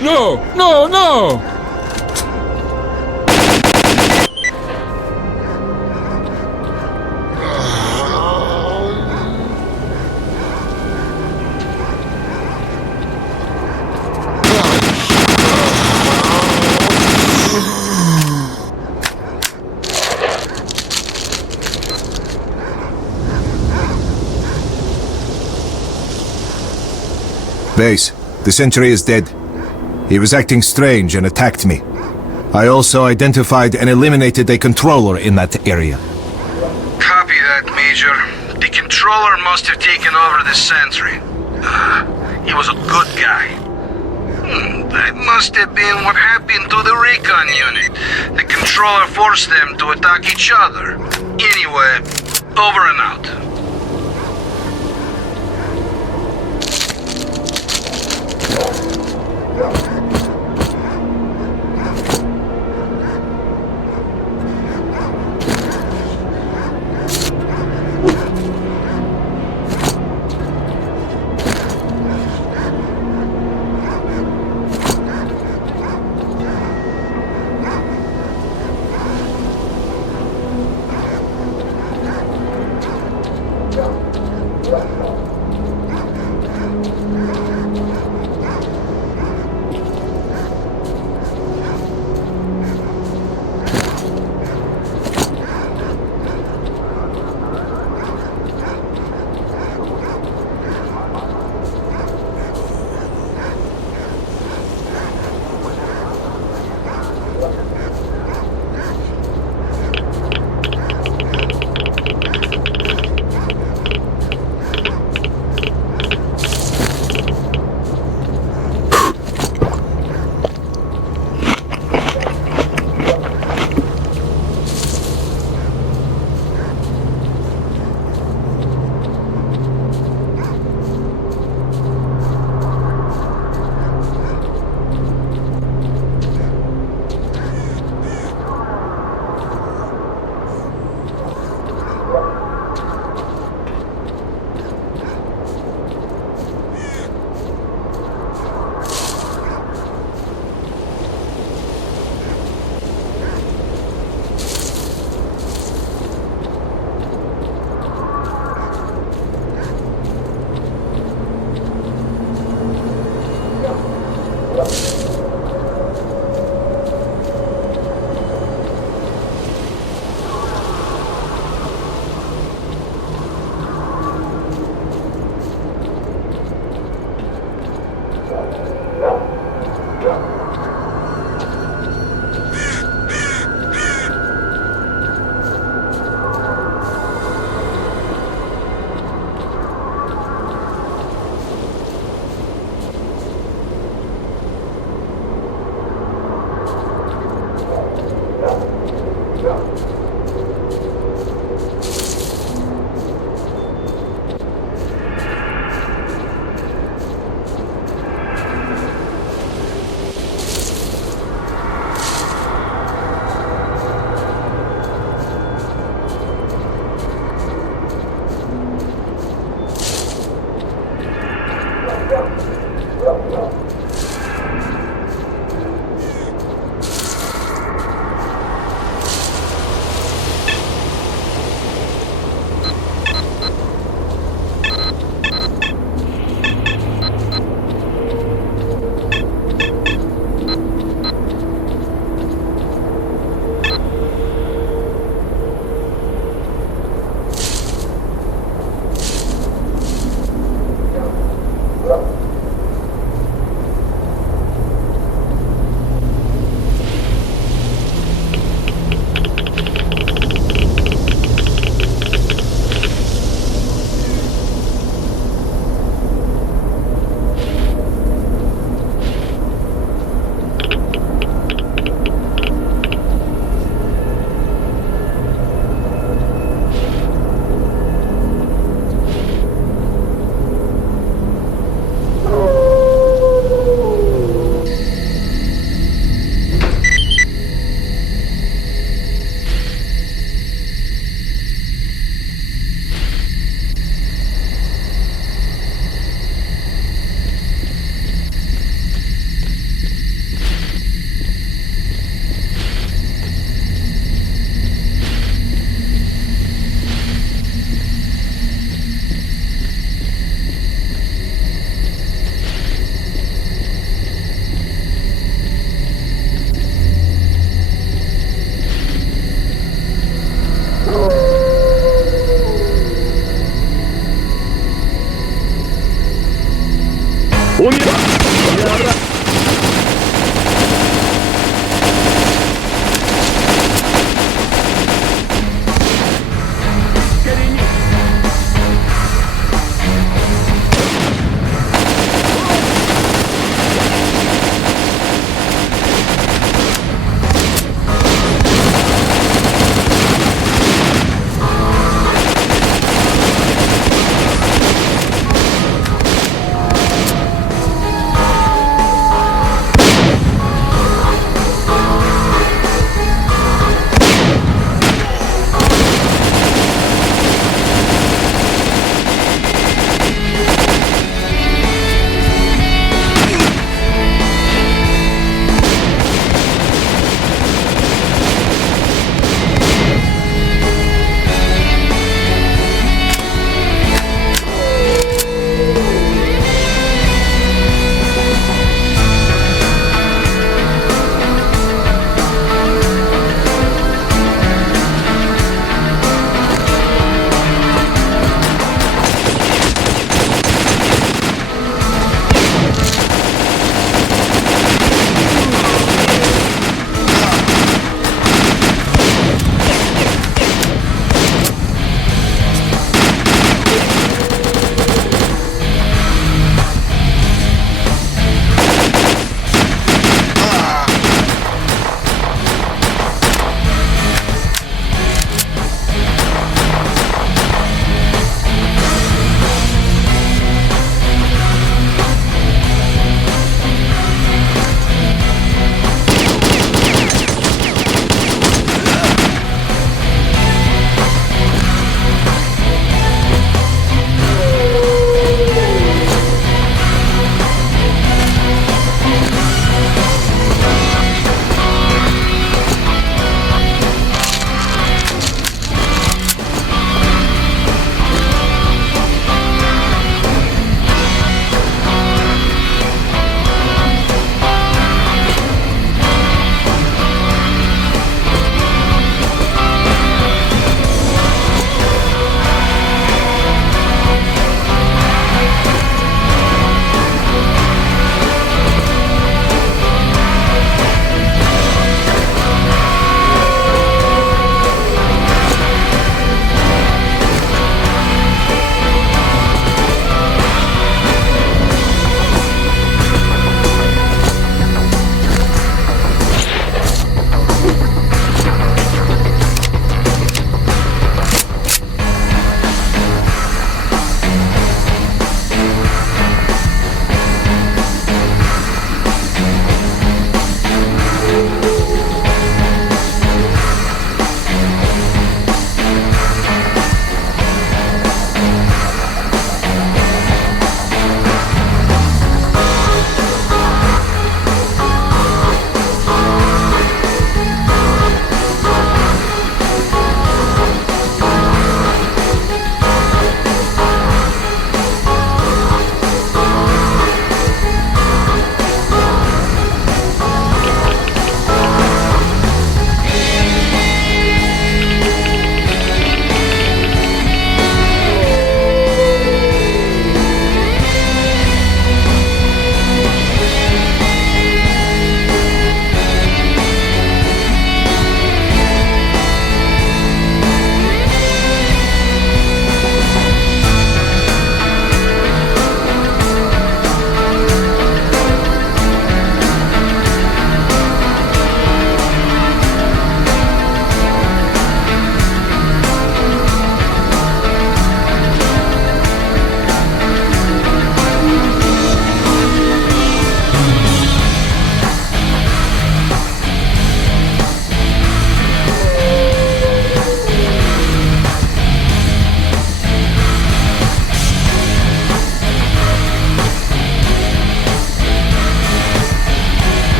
No! No! No! Base, the sentry is dead. He was acting strange and attacked me. I also identified and eliminated a controller in that area. Copy that, Major. The controller must have taken over the sentry. He was a good guy. That must have been what happened to the recon unit. The controller forced them to attack each other. Anyway, over and out.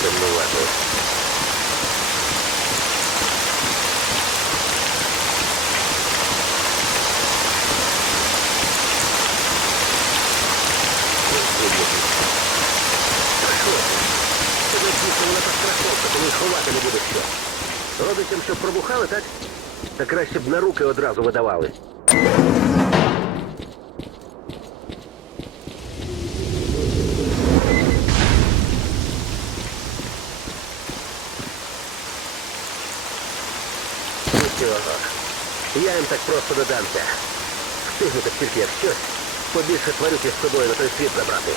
пильнувати. Тебе дійсно вона так страховка, коли ховати не буде що. Родичам, щоб пробухали, так? Та краще б на руки одразу видавали. Нічого. Я їм так просто не дамся. Встигнути тільки як щось. Побільше тварюки з собою на той світ забрати.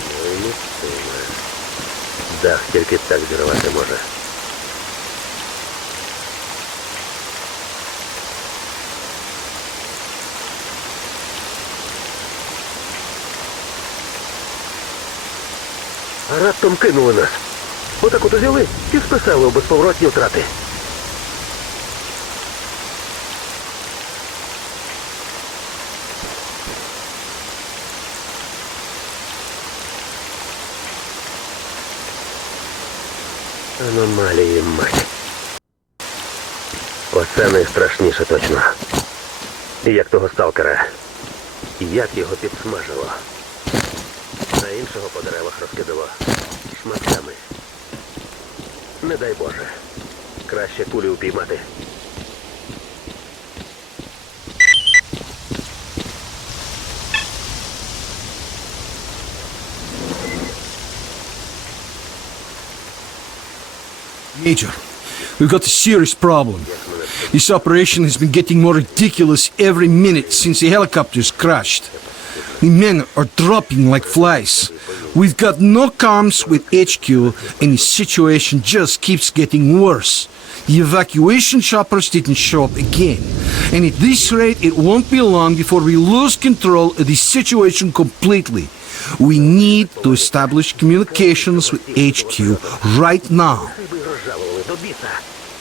Ну і місцина. Дах тільки так зірвати може. А раптом кинули нас. Отак от узяли і списали у безповоротні втрати. Аномалії, мать. Оце найстрашніше точно. І як того сталкера. І як його підсмажило. А іншого по деревах розкидало шматками. Не дай Боже. Краще кулю упіймати. Major, we've got a serious problem. This operation has been getting more ridiculous every minute since the helicopters crashed. The men are dropping like flies. We've got no comms with HQ, and the situation just keeps getting worse. The evacuation choppers didn't show up again, and at this rate it won't be long before we lose control of the situation completely. We need to establish communications with HQ right now.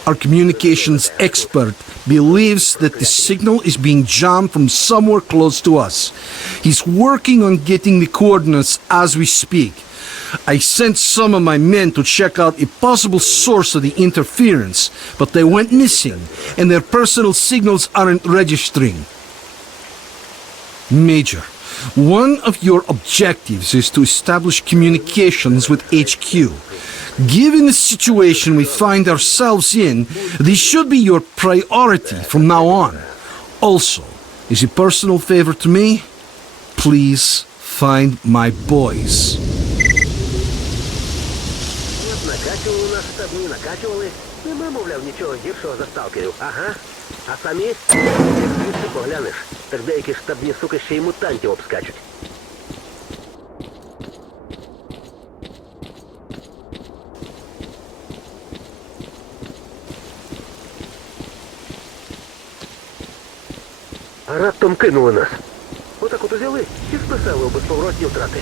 Our communications expert believes that the signal is being jammed from somewhere close to us. He's working on getting the coordinates as we speak. I sent some of my men to check out a possible source of the interference, but they went missing, and their personal signals aren't registering. Major, one of your objectives is to establish communications with HQ. Given the situation we find ourselves in, this should be your priority from now on. Also, as a personal favor to me, please find my boys. Накачували нас штабні, накачували. Нема, мовляв, нічого гіршого за сталкерів. Ага. А самі, як звідси поглянеш, так деякі штабні суки ще й мутантів обскачуть. А раптом кинули нас. Отак от узяли і списали у безповоротні втрати.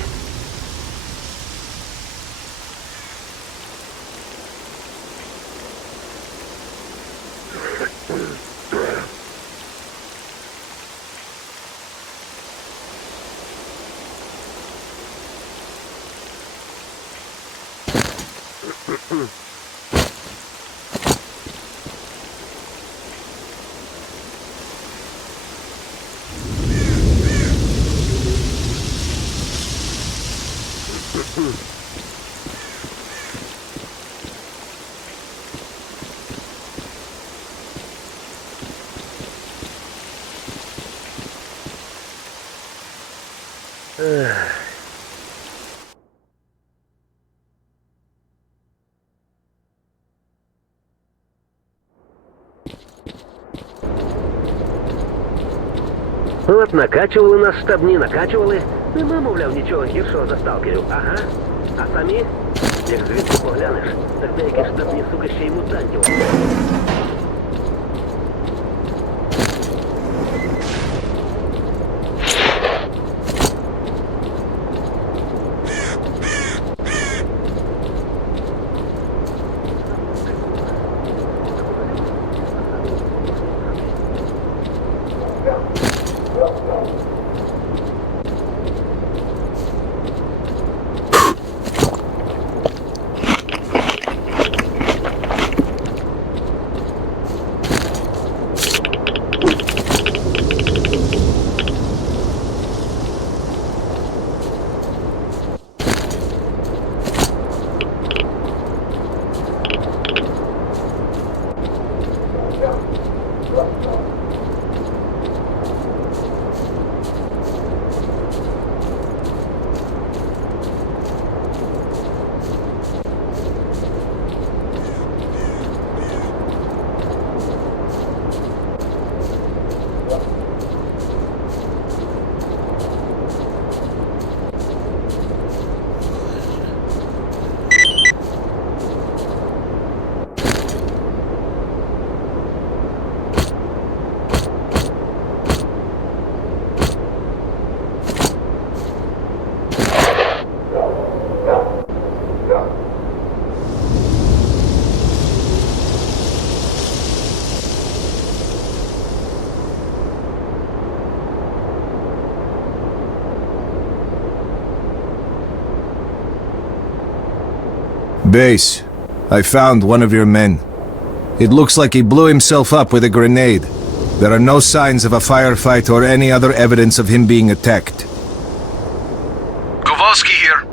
От накачували нас штабні, накачували. Нема, мовляв, нічого гіршого за сталкерів. Ага. А самі, як звідси поглянеш, так деякі штабні суки ще й мутантів. Base, I found one of your men. It looks like he blew himself up with a grenade. There are no signs of a firefight or any other evidence of him being attacked. Kowalski here.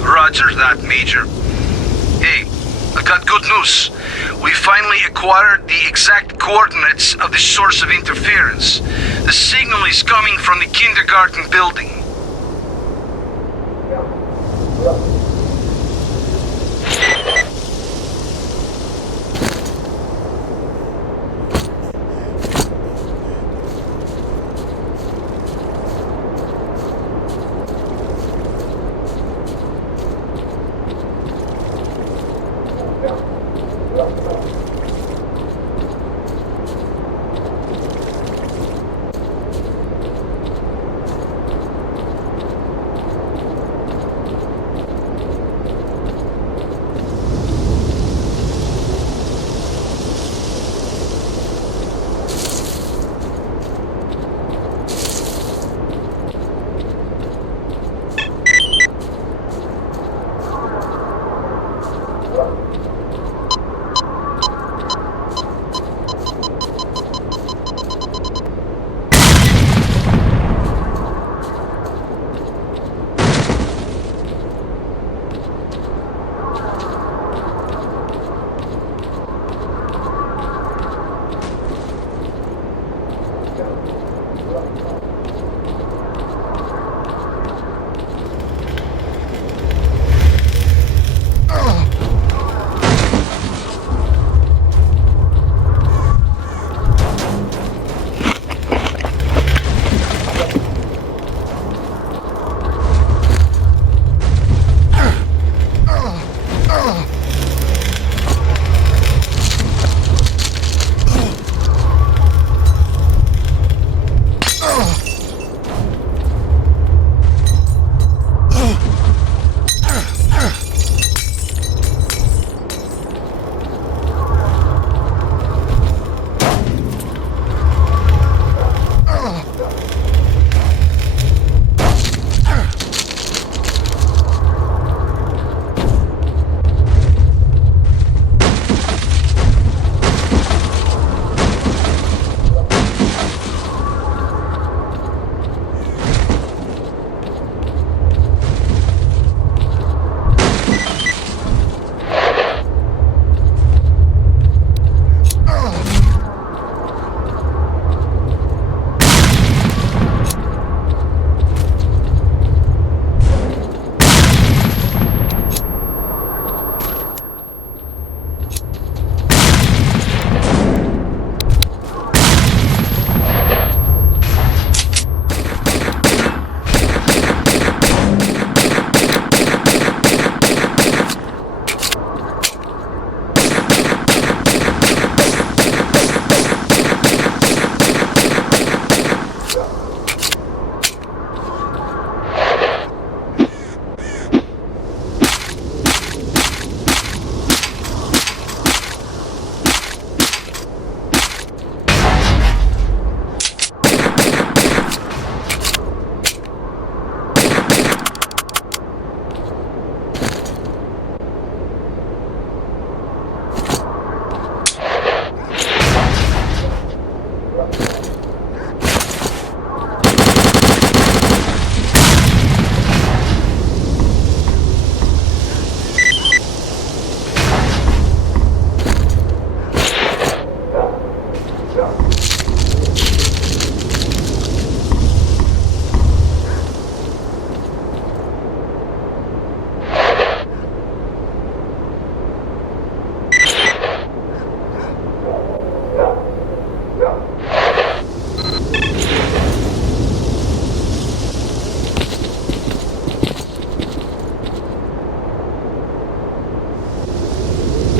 Roger that, Major. Hey, I got good news. We finally acquired the exact coordinates of the source of interference. The signal is coming from the kindergarten building.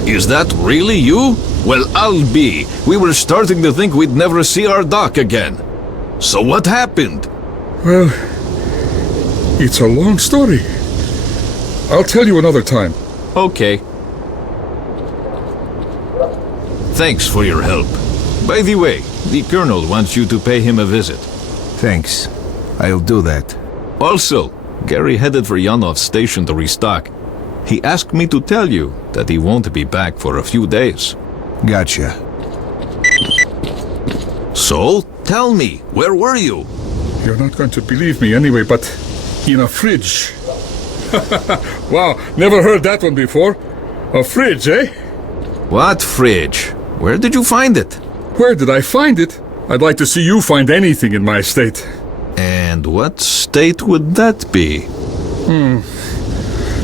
Is that really you? Well, I'll be. We were starting to think we'd never see our doc again. So what happened? Well, it's a long story. I'll tell you another time. Okay. Thanks for your help. By the way, the Colonel wants you to pay him a visit. Thanks. I'll do that. Also, Gary headed for Yanov's station to restock. He asked me to tell you that he won't be back for a few days. Gotcha. So, tell me, where were you? You're not going to believe me anyway, but in a fridge. Wow, never heard that one before. A fridge, eh? What fridge? Where did you find it? Where did I find it? I'd like to see you find anything in my estate. And what state would that be?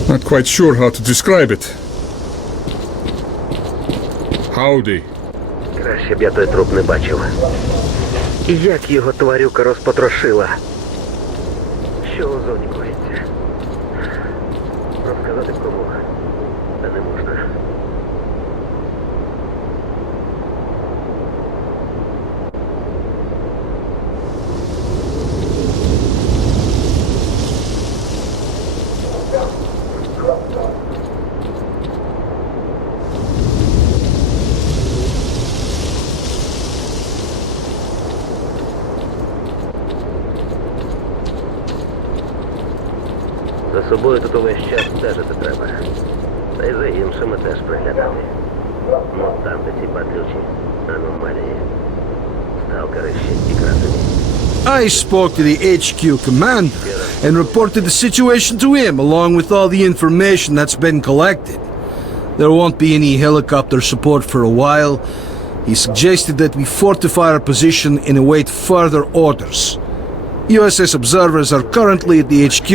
Not quite sure how to describe it. Howdy. Краще б я той труп не бачив. І як його тварюка розпотрошила. Що у зоні коїться? Розказати кому? Та не можна. За собою тут увесь час стежити треба. Та й за іншими теж приглядати. Ну там, де ці падлючі аномалії. Сталкери ще ті красені. I spoke to the HQ commander and reported the situation to him, along with all the information that's been collected. There won't be any helicopter support for a while. He suggested that we fortify our position and await further orders. USS observers are currently at the HQ,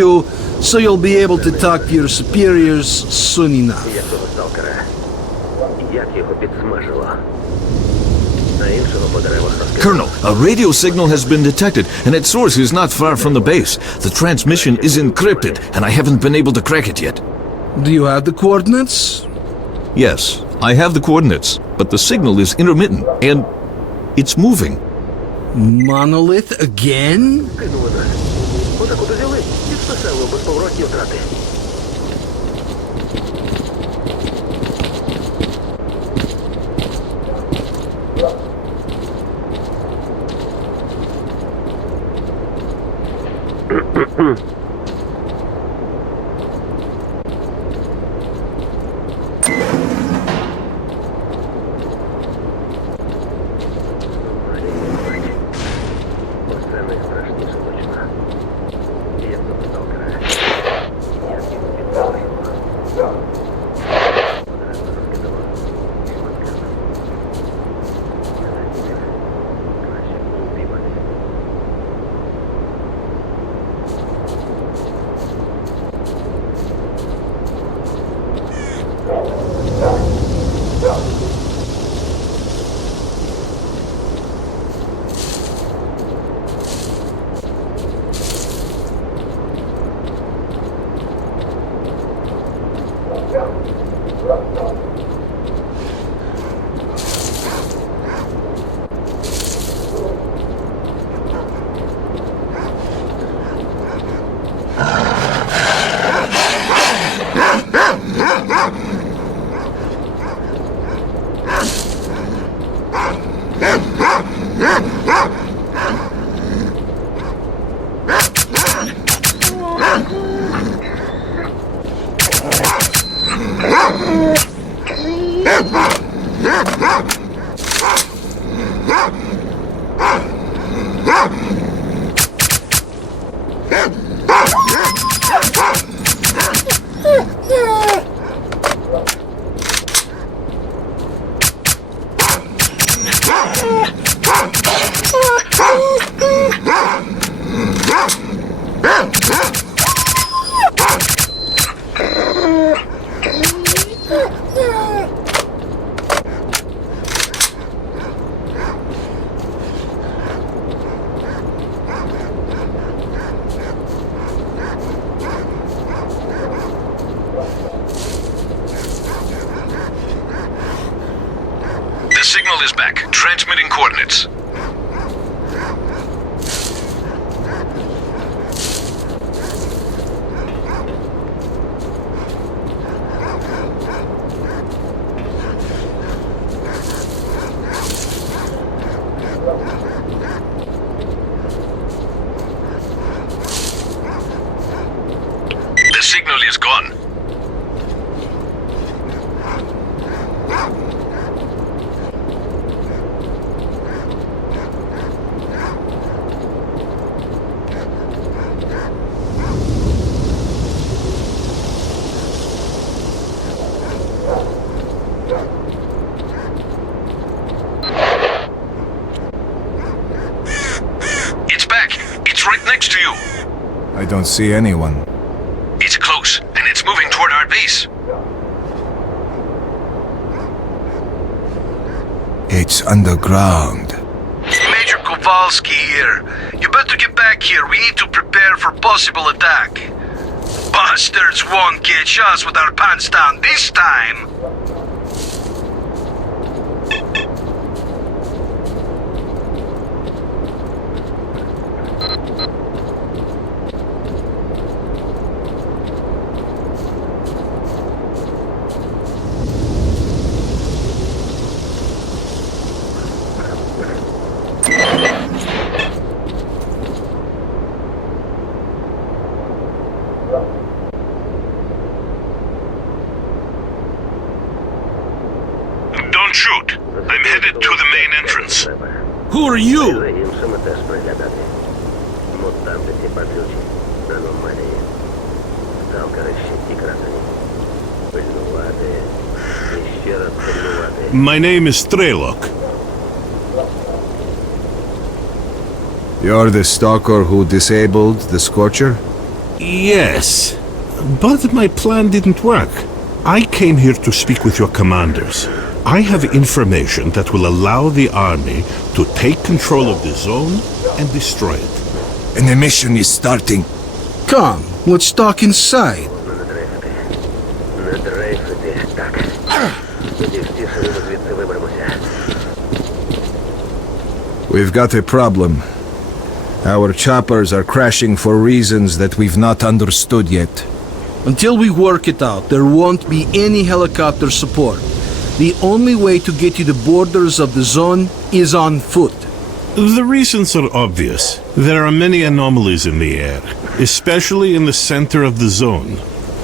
so you'll be able to talk to your superiors soon enough. Як того сталкера. Як його підсмажило. На іншого по деревах розкидало. Colonel, a radio signal has been detected, and its source is not far from the base. The transmission is encrypted, and I haven't been able to crack it yet. Do you have the coordinates? Yes, I have the coordinates, but the signal is intermittent, and it's moving. Monolith again? Кинули нас. Отак от узяли і списали у безповоротні втрати. Оце найстрашніше точно. Як того сталкера. Як його підсмажило. Одразу розкидало шматками. Краще б не упіймати. The signal is back. Transmitting coordinates. The signal is gone. I don't see anyone. It's close, and it's moving toward our base. It's underground. Major Kowalski here. You better get back here. We need to prepare for possible attack. Bastards won't catch us with our pants down this time. Don't shoot. I'm headed to the main entrance. Who are you? Іншими теж приглядати. Мутанти ці падлючі. Аномалії. Сталкери ще ті красені. Пильнувати. І ще раз пильнувати. My name is Strelok. You're the stalker who disabled the Scorcher? Yes, but my plan didn't work. I came here to speak with your commanders. I have information that will allow the army to take control of the zone and destroy it. An emission is starting. Come, let's talk inside. Не дрейфити. Так. Тоді всі сили звідси виберемося. We've got a problem. Our choppers are crashing for reasons that we've not understood yet. Until we work it out, there won't be any helicopter support. The only way to get to the borders of the zone is on foot. The reasons are obvious. There are many anomalies in the air, especially in the center of the zone.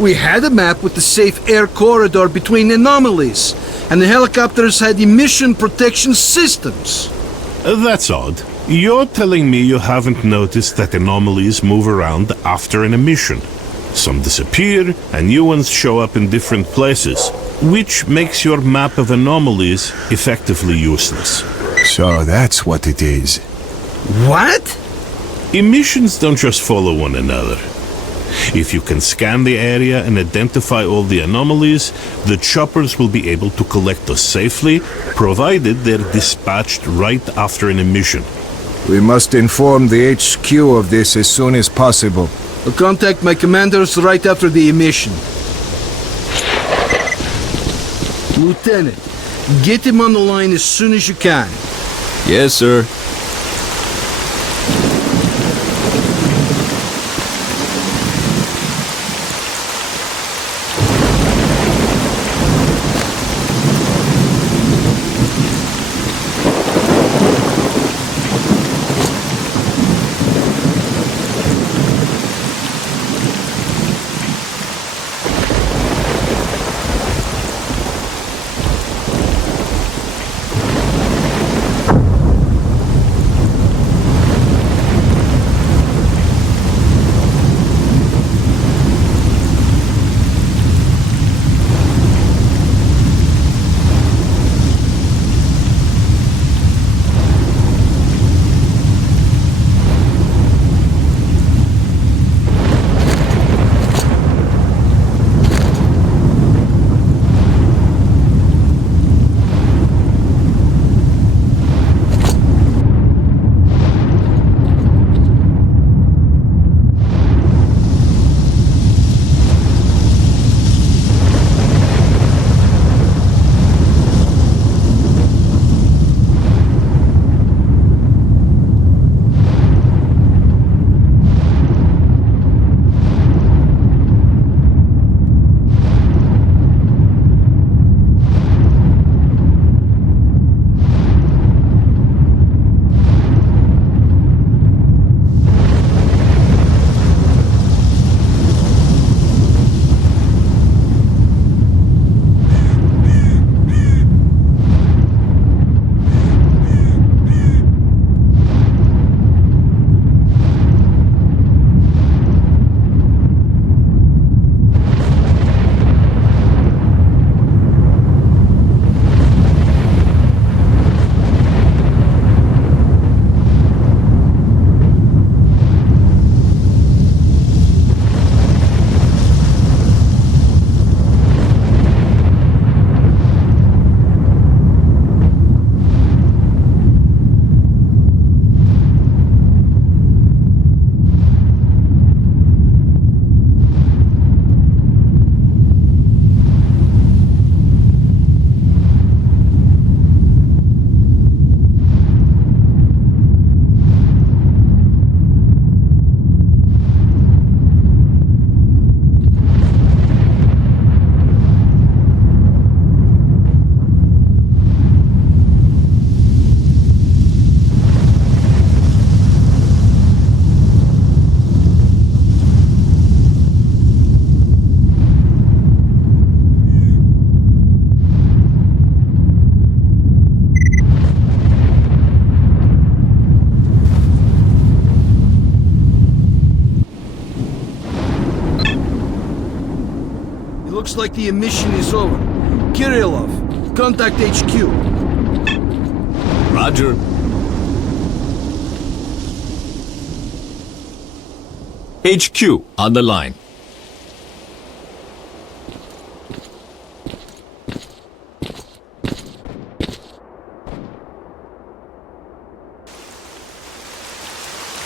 We had a map with the safe air corridor between anomalies, and the helicopters had emission protection systems. That's odd. You're telling me you haven't noticed that anomalies move around after an emission. Some disappear, and new ones show up in different places, which makes your map of anomalies effectively useless. So that's what it is. What? Emissions don't just follow one another. If you can scan the area and identify all the anomalies, the choppers will be able to collect us safely, provided they're dispatched right after an emission. We must inform the HQ of this as soon as possible. I'll contact my commanders right after the emission. Lieutenant, get him on the line as soon as you can. Yes, sir. Looks like the emission is over. Kirillov, contact HQ. Roger. HQ on the line.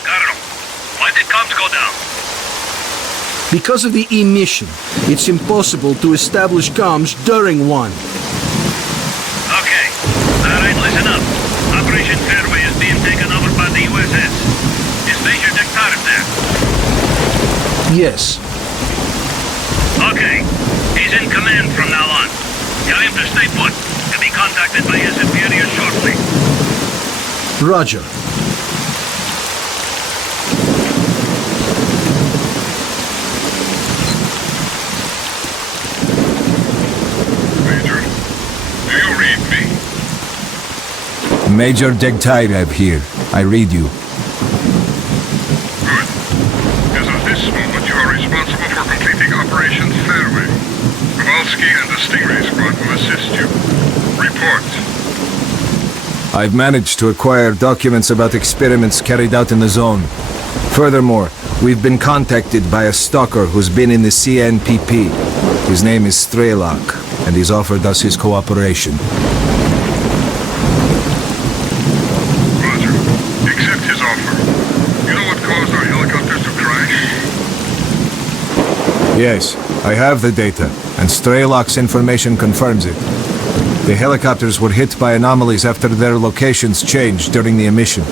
Colonel, why did comms go down? Because of the emission, it's impossible to establish comms during one. Okay. Alright, listen up. Operation Fairway is being taken over by the USS. Is Major Dektarev there? Yes. Okay. He's in command from now on. Tell him to stay put. He'll be contacted by his superior shortly. Roger. Major, do you read me? Major Degtyarev here. I read you. Good. As of this moment, you are responsible for completing Operation Fairway. Kowalski and the Stingray Squad will assist you. Report. I've managed to acquire documents about experiments carried out in the zone. Furthermore, we've been contacted by a stalker who's been in the CNPP. His name is Strelak, and he's offered us his cooperation. Roger. Accept his offer. You know what caused our helicopters to crash? Yes, I have the data, and Strelak's information confirms it. The helicopters were hit by anomalies after their locations changed during the emission.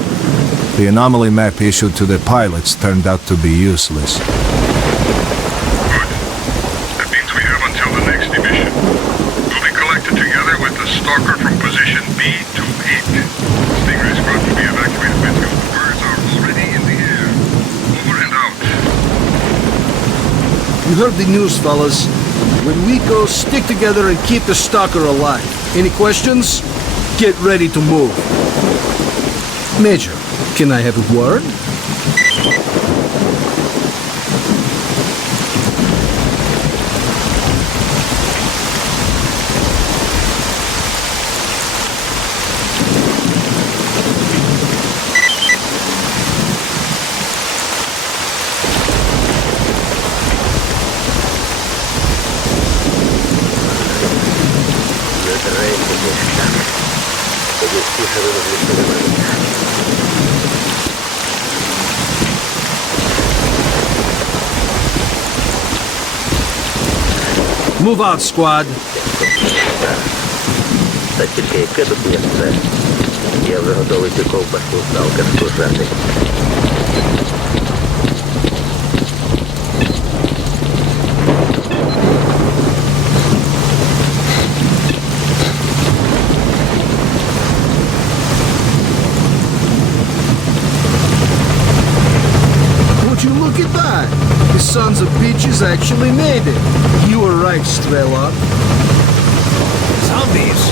The anomaly map issued to the pilots turned out to be useless. Good. That means we have until the next emission. We'll be collected together with the Stalker from position B28. Stingray Squad will be evacuated with you. Birds are already in the air. Over and out. You heard the news, fellas. When we go, stick together and keep the stalker alive. Any questions? Get ready to move. Major, can I have a word? Move out, squad. Та тільки яке тут місце? Я вже готовий цю ковбасу сталкерську жати. Would you look at that? The sons of bitches actually made it. You were right, Strelok. Zombies!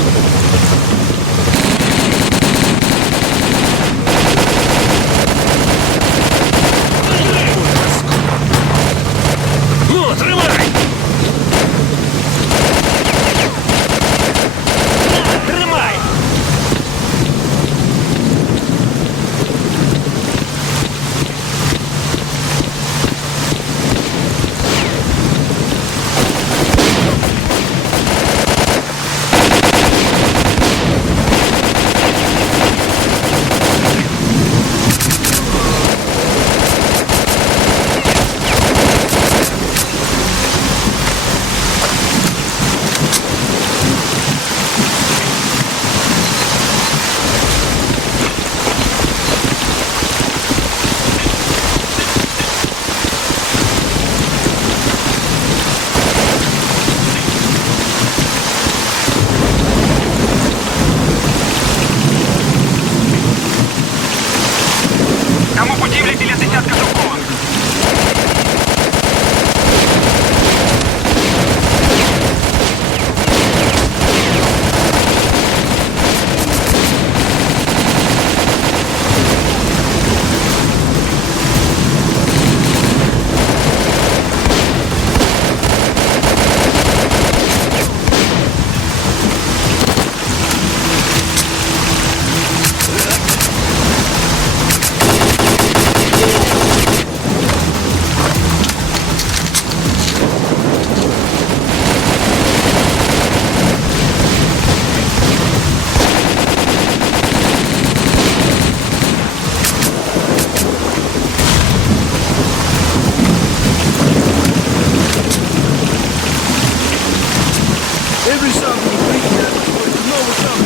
Every zombie in Pripyat is going to know what's up.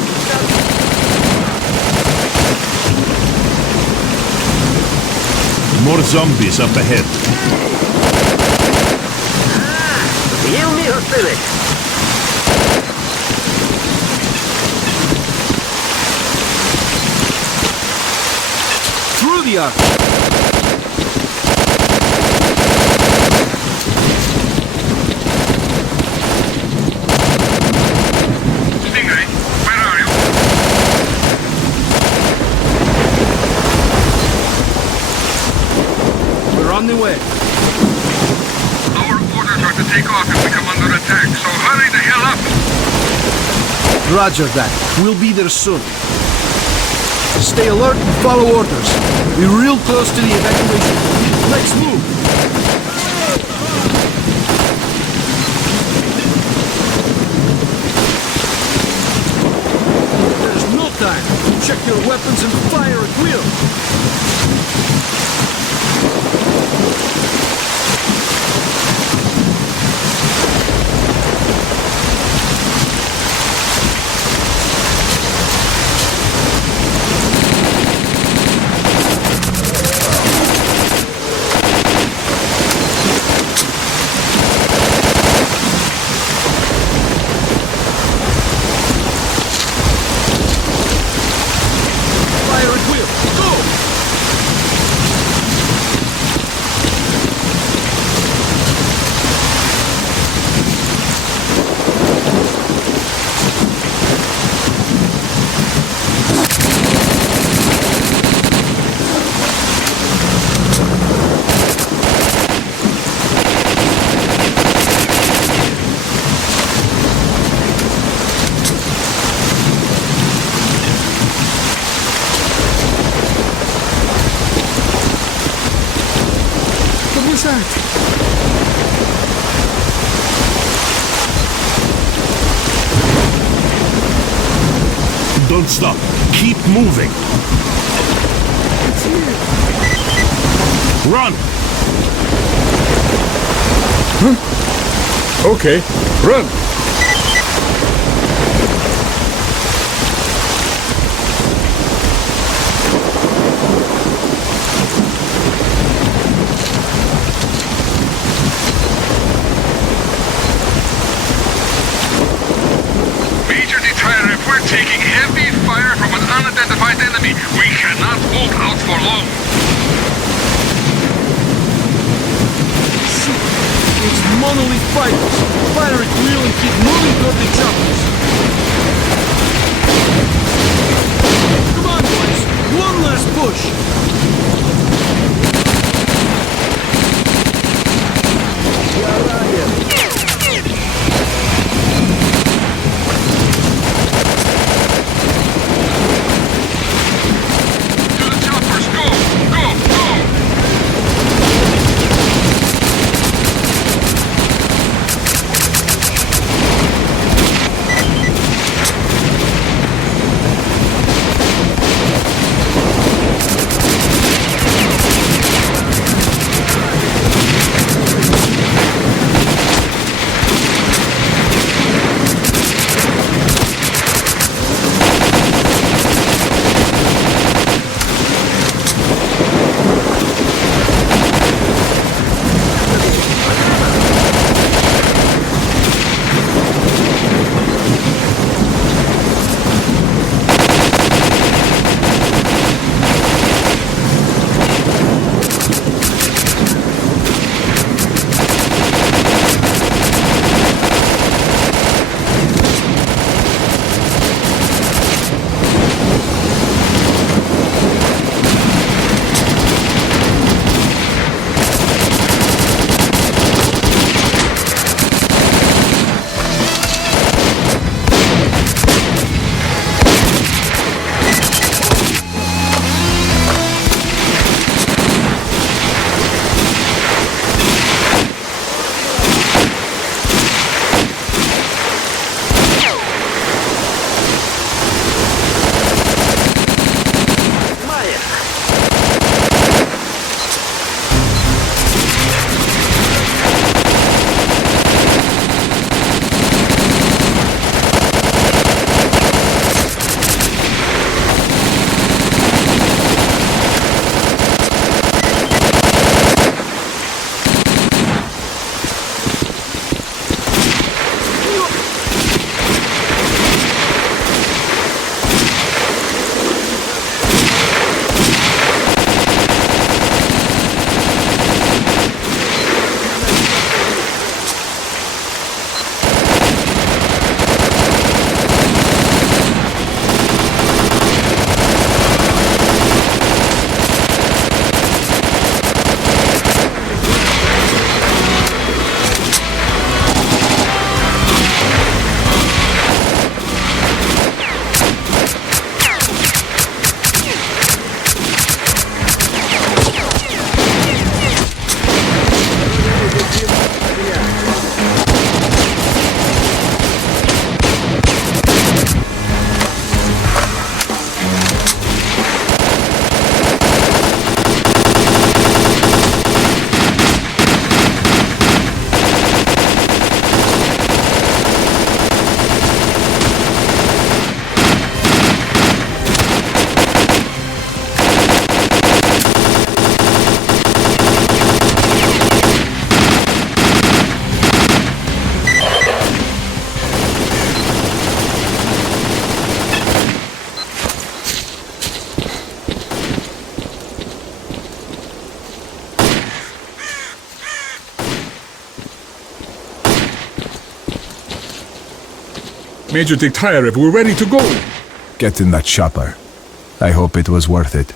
More zombies up ahead. Їв мій гостинець. Through the arc. Stingray, where are you? We're on the way. Our orders are to take off if we come under attack, so hurry the hell up! Roger that. We'll be there soon. Stay alert and follow orders. We're real close to the evacuation. Let's move. There's no time. Check your weapons and fire at will. Fire at will. Go! What was that? Don't stop. Keep moving. Run! Okay, run! Major Deterrent, if we're taking heavy fire from an unidentified enemy, we cannot hold out for long. It's monolith fighters. Fire at will and keep moving toward the choppers. Come on, boys. One last push. To the choppers, go! Go! Go! Major Diktarev, we're ready to go. Get in that chopper. I hope it was worth it.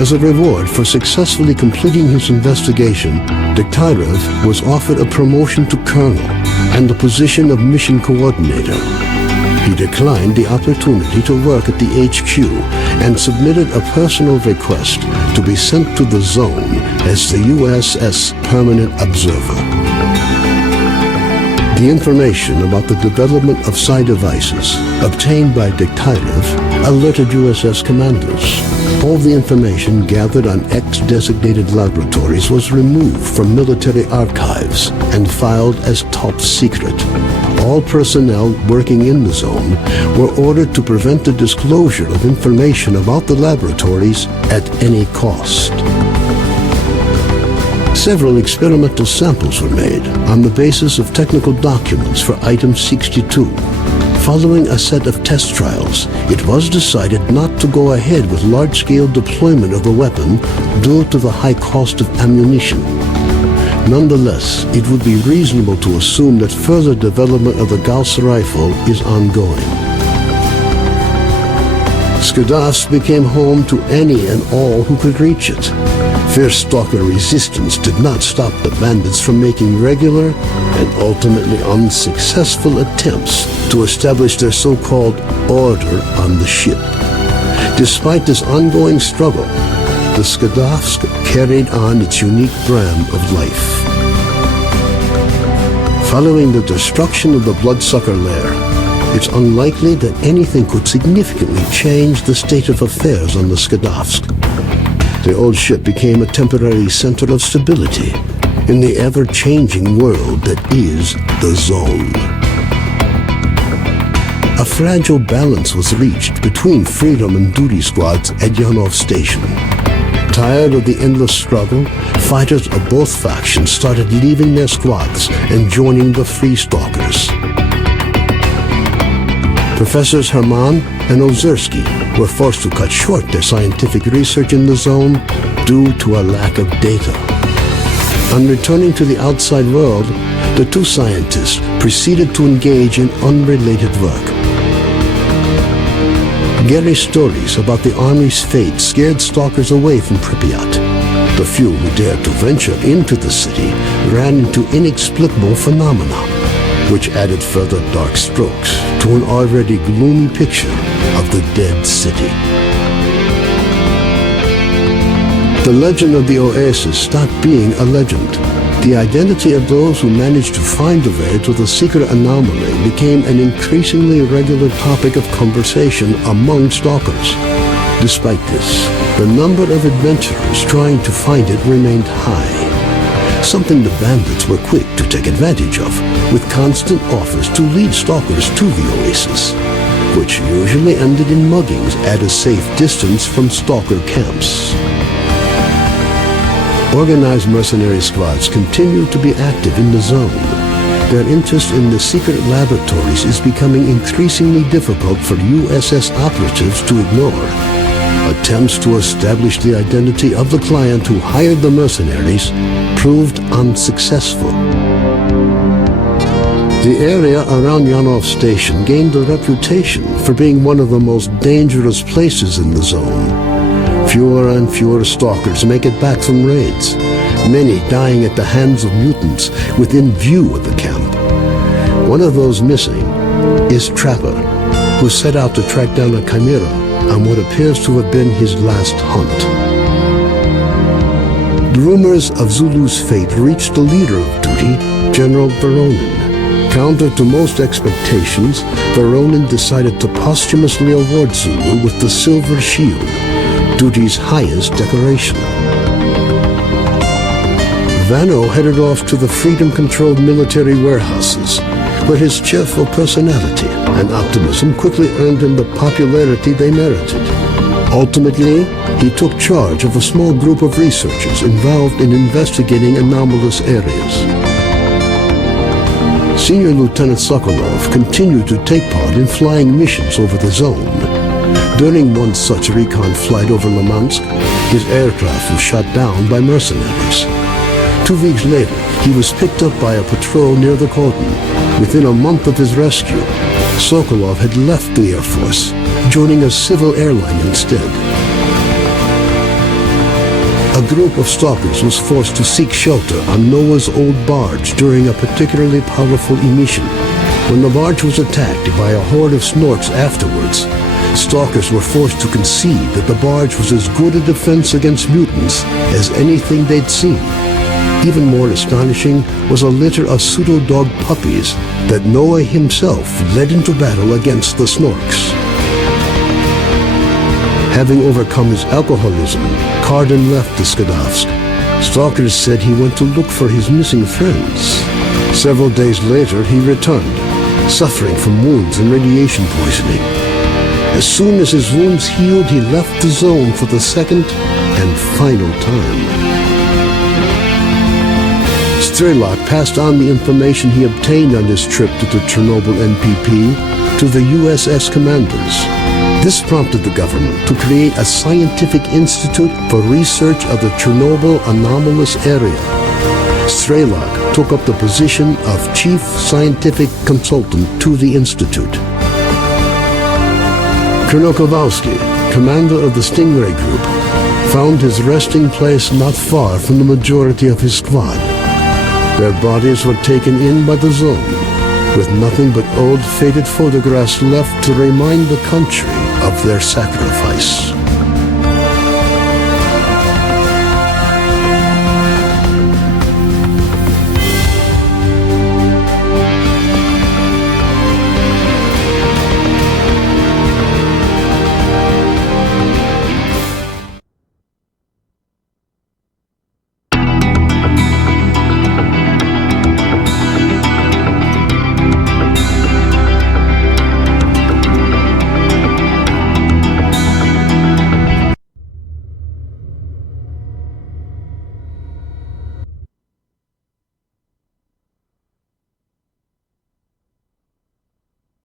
As a reward for successfully completing his investigation, Diktarev was offered a promotion to colonel and the position of mission coordinator. He declined the opportunity to work at the HQ and submitted a personal request to be sent to the zone as the USS Permanent Observer. The information about the development of psi devices obtained by Diktarev alerted USS commanders. All the information gathered on X-designated laboratories was removed from military archives and filed as top secret. All personnel working in the zone were ordered to prevent the disclosure of information about the laboratories at any cost. Several experimental samples were made on the basis of technical documents for Item 62. Following a set of test trials, it was decided not to go ahead with large-scale deployment of the weapon due to the high cost of ammunition. Nonetheless, it would be reasonable to assume that further development of the Gauss rifle is ongoing. Skadovsk became home to any and all who could reach it. Fierce Stalker resistance did not stop the bandits from making regular and ultimately unsuccessful attempts to establish their so-called order on the ship. Despite this ongoing struggle, the Skadovsk carried on its unique brand of life. Following the destruction of the Bloodsucker lair, it's unlikely that anything could significantly change the state of affairs on the Skadovsk. The old ship became a temporary center of stability in the ever-changing world that is the Zone. A fragile balance was reached between freedom and duty squads at Yanov Station. Tired of the endless struggle, fighters of both factions started leaving their squads and joining the Free Stalkers. Professors Herman and Ozersky were forced to cut short their scientific research in the zone due to a lack of data. On returning to the outside world, the two scientists proceeded to engage in unrelated work. Gary's stories about the Army's fate scared stalkers away from Pripyat. The few who dared to venture into the city ran into inexplicable phenomena, which added further dark strokes to an already gloomy picture of the dead city. The legend of the Oasis stopped being a legend. The identity of those who managed to find the way to the secret anomaly became an increasingly regular topic of conversation among stalkers. Despite this, the number of adventurers trying to find it remained high, something the bandits were quick to take advantage of, with constant offers to lead stalkers to the Oasis, which usually ended in muggings at a safe distance from stalker camps. Organized mercenary squads continue to be active in the zone. Their interest in the secret laboratories is becoming increasingly difficult for USS operatives to ignore. Attempts to establish the identity of the client who hired the mercenaries proved unsuccessful. The area around Yanov Station gained a reputation for being one of the most dangerous places in the zone. Fewer and fewer stalkers make it back from raids, many dying at the hands of mutants within view of the camp. One of those missing is Trapper, who set out to track down a chimera on what appears to have been his last hunt. Rumors of Zulu's fate reached the leader of duty, General Baronin. Counter to most expectations, the Ronin decided to posthumously award Zulu with the Silver Shield, duty's highest decoration. Vano headed off to the freedom-controlled military warehouses, where his cheerful personality and optimism quickly earned him the popularity they merited. Ultimately, he took charge of a small group of researchers involved in investigating anomalous areas. Senior Lieutenant Sokolov continued to take part in flying missions over the zone. During one such recon flight over Limansk, his aircraft was shot down by mercenaries. 2 weeks later, he was picked up by a patrol near the cordon. Within a month of his rescue, Sokolov had left the Air Force, joining a civil airline instead. A group of stalkers was forced to seek shelter on Noah's old barge during a particularly powerful emission. When the barge was attacked by a horde of snorks afterwards, stalkers were forced to concede that the barge was as good a defense against mutants as anything they'd seen. Even more astonishing was a litter of pseudo-dog puppies that Noah himself led into battle against the snorks. Having overcome his alcoholism, Cardin left the Skadovsk. Stalkers said he went to look for his missing friends. Several days later, he returned, suffering from wounds and radiation poisoning. As soon as his wounds healed, he left the zone for the second and final time. Strelok passed on the information he obtained on his trip to the Chernobyl NPP to the USS commanders. This prompted the government to create a scientific institute for research of the Chernobyl anomalous area. Strelok took up the position of chief scientific consultant to the institute. Colonel Kowalski, commander of the Stingray Group, found his resting place not far from the majority of his squad. Their bodies were taken in by the zone, with nothing but old faded photographs left to remind the country of their sacrifice.